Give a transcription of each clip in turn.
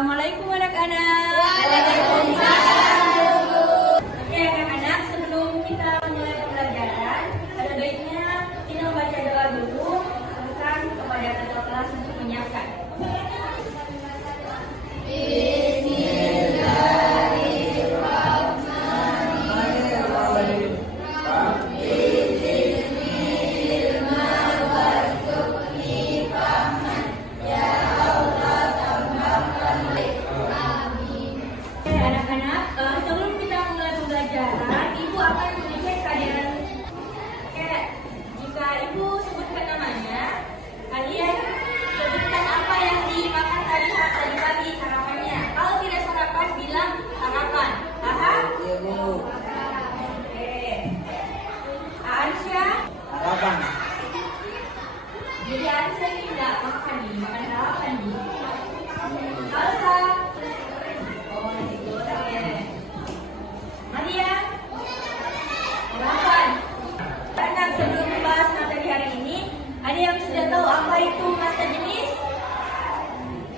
Assalamualaikum anak-anak. Oke anak-anak, sebelum kita mulai pembelajaran, ada baiknya kita membaca doa dulu tentang kepada ketua kelas untuk menyiapkan. Jadi Aisyah ini tidak makan nih, makan sarapan nih. Alsa, oh nasi goreng ya. Maria, sarapan. Karena sebelum membahas materi hari ini, ada yang sudah tahu apa itu masa jenis?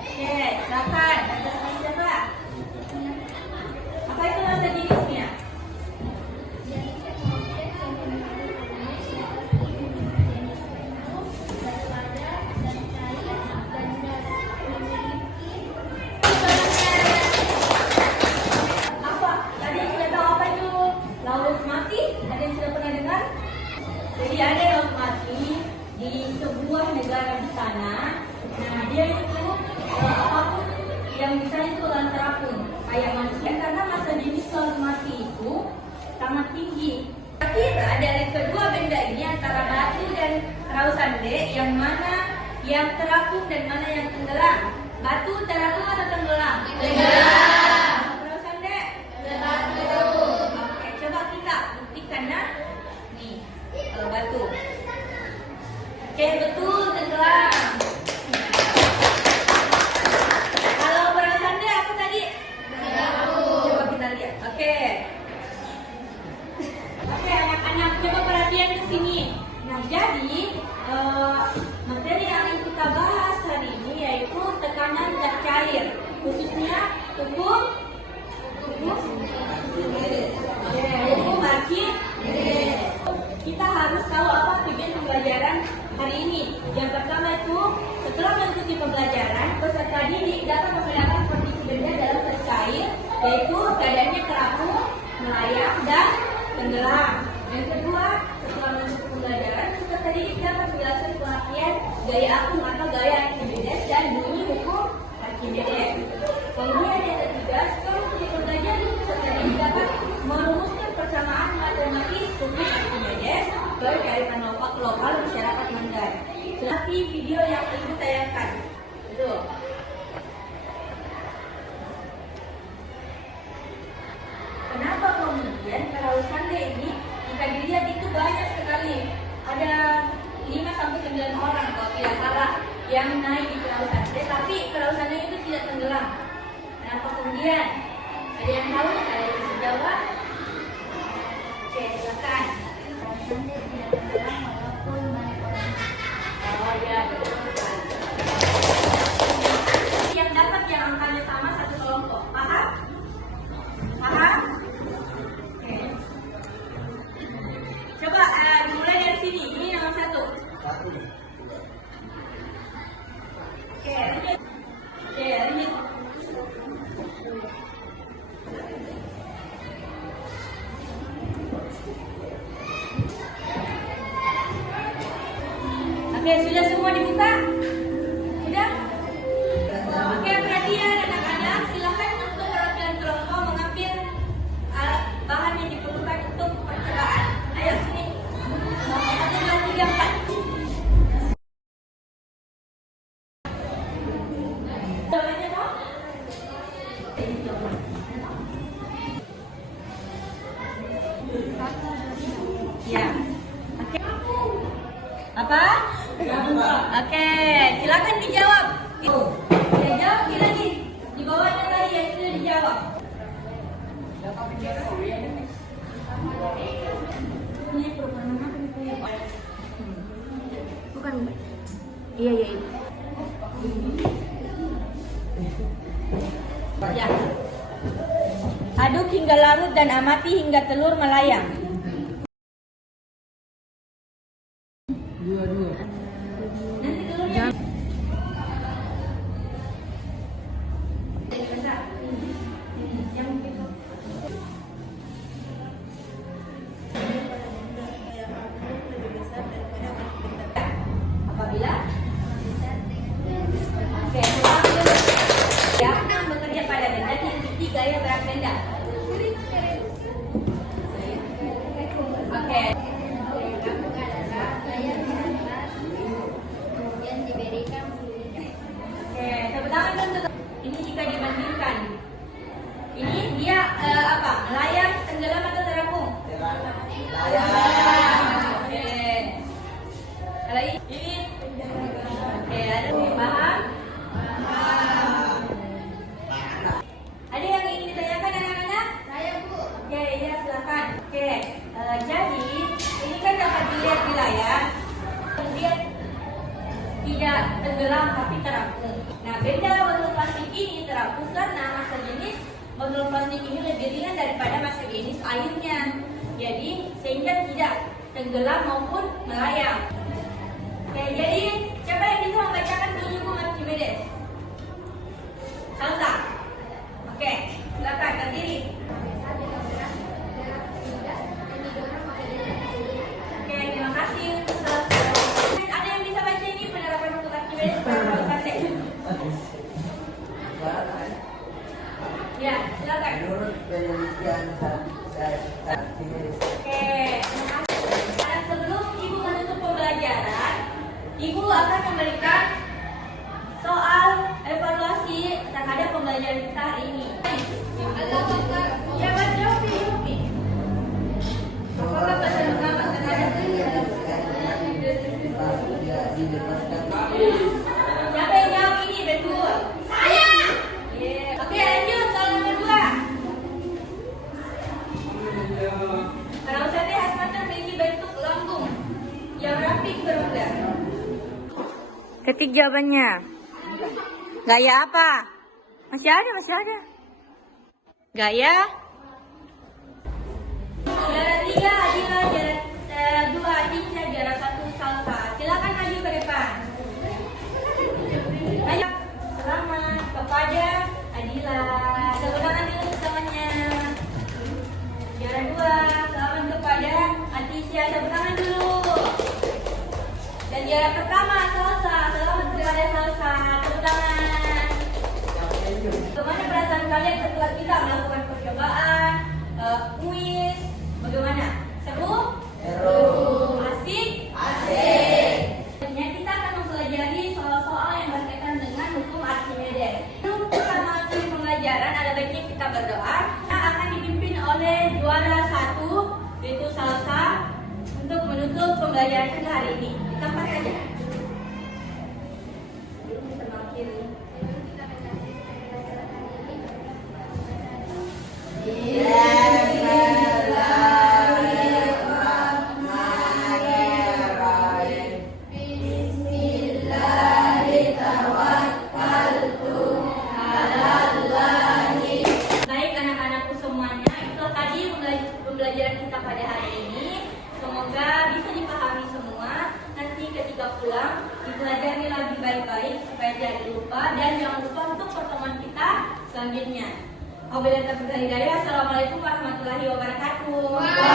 Oke, silakan. Siapa? Apa itu masa jenisnya? Jadi ada laut mati di sebuah negara di sana. Nah dia itu apapun yang bisa itu akan terapung kayak manusia karena masa jenis laut mati itu sangat tinggi. Tapi ada kedua benda ini antara batu dan perahu sande yang mana yang terapung dan mana yang tenggelam. Batu terapung atau tenggelam? Tenggelam. Perahu sande? Terapung. Oke, coba kita buktikan ya. Kalau batu. Oke, betul tenggelam. Kalau perahu sande apa tadi? Tenggelam. Coba kita lihat. Oke. Oke, anak-anak coba perhatian ke sini. Nah, jadi materi yang kita bahas hari ini yaitu tekanan zat cair, khususnya hukum markir. Kita harus tahu apa tujuan pembelajaran hari ini. Yang pertama itu, setelah mengikuti pembelajaran, peserta didik dapat membedakan kondisi benda dalam zat cair, yaitu keadaannya terapung, melayang, dan tenggelam. Yang kedua, setelah mengikuti pembelajaran, peserta didik dapat menjelaskan pengertian gaya apung atau gaya Archimedes dan bunyi hukum Archimedes. Kemudian yang ketiga, setelah mengikuti pembelajaran, peserta didik dapat merumuskan persamaan matematis hukum Archimedes dari penolak lokal masyarakat Mandar. Seperti video yang ibu tayangkan. Betul. Kenapa kemudian perahu sande ini jika dilihat itu banyak sekali, ada 5-9 orang kalau tidak salah yang naik di perahu sande, tapi perahu sande itu tidak tenggelam. Kenapa kemudian? Ada yang tahu? Ada yang bisa jawab? Oke, silakan. Sande tidak tenggelam walaupun banyak orang. Oh ya, betul. Yang dapat yang angkanya sama satu kelompok, paham? Paham? Oke. Coba dimulai dari sini. Ini nomor 1. Oke, ini. Oke, sudah semua dibuka? Sudah? Oke, perhatian anak-anak, silakan untuk perwakilan kelompok mengambil bahan yang diperlukan untuk percobaan. Ayo sini. 1, 2, 3, 4. Jawabannya apa? Ya. Oke. Apa? Oke, silakan dijawab. Ya, jawab lagi. Di bawahnya tadi yang sudah dijawab. Bukan. Iya. Ya. Aduk hingga larut dan amati hingga telur melayang. Dua. Nanti telurnya. Apabila yang bekerja pada benda titik gaya berat benda. Oke. Oke, tepuk tangan dulu. Ini jika dibandingkan. Ini dia apa? Melayang, tenggelam atau terapung? Melayang. Oke. Kalau ini oke, ada yang paham? Ada yang ingin ditanyakan anak-anak? Saya, Bu. Oke, ya silakan. Oke, jadi ini kan dapat dilihat di layar. Kemudian tidak tenggelam tapi terapung. Nah, benda botol plastik ini terapung karena massa jenis botol plastik ini lebih ringan daripada massa jenis airnya. Jadi sehingga tidak tenggelam maupun melayang. Oke, jadi siapa yang bisa membacakan hukum Archimedes? Salsa. Oke, silakan berdiri. Oke, terima kasih. Ada yang bisa baca ini penerapan hukum Archimedes pada praktek? Ya, silakan. Menurut penelitian Archimedes. Oke, terima kasih. Dan sebelum Ibu menutup pembelajaran, Ibu akan memberikan soal evaluasi terhadap pembelajaran kita hari ini. Ya, baca Yopi. Apakah bahasa pertama terhadap siapa yang jawab ini betul? Saya. Oke, lanjut soal nomor 2. Karoseri khas Banten memiliki bentuk lambung yang rapi berongga. Ketik jawabannya. Gaya apa? Masih ada. Gaya. Juara 3 Adila, juara 2 Aditya, juara 1 Salsa. Silakan maju ke depan. Ayo. Selamat kepada Adila. Tepuk tangan dulu tangannya. Juara 2, selamat kepada Aditya. Tepuk tangan dulu. Dan juara pertama Salsa, selamat kepada Salsa. Tepuk tangan. Bagaimana perasaan kalian setelah kita melakukan percobaan, kuis? Bagaimana? Seru? Seru. Asik? Asik. Selanjutnya kita akan mempelajari soal-soal yang berkaitan dengan hukum Archimedes. Sebelum kita mengikuti pembelajaran, ada baiknya kita berdoa. Kita akan dipimpin oleh juara 1, yaitu Salsa, untuk menutup pembelajaran kita hari ini. Tempat aja. Baik anak-anakku semuanya, itu tadi pembelajaran kita pada hari ini. Semoga bisa dipahami semua. Nanti ketika pulang dipelajari lagi baik-baik supaya tidak lupa, dan jangan lupa untuk pertemuan kita selanjutnya. Wabillahi taufiq wal hidayah. Assalamualaikum warahmatullahi wabarakatuh.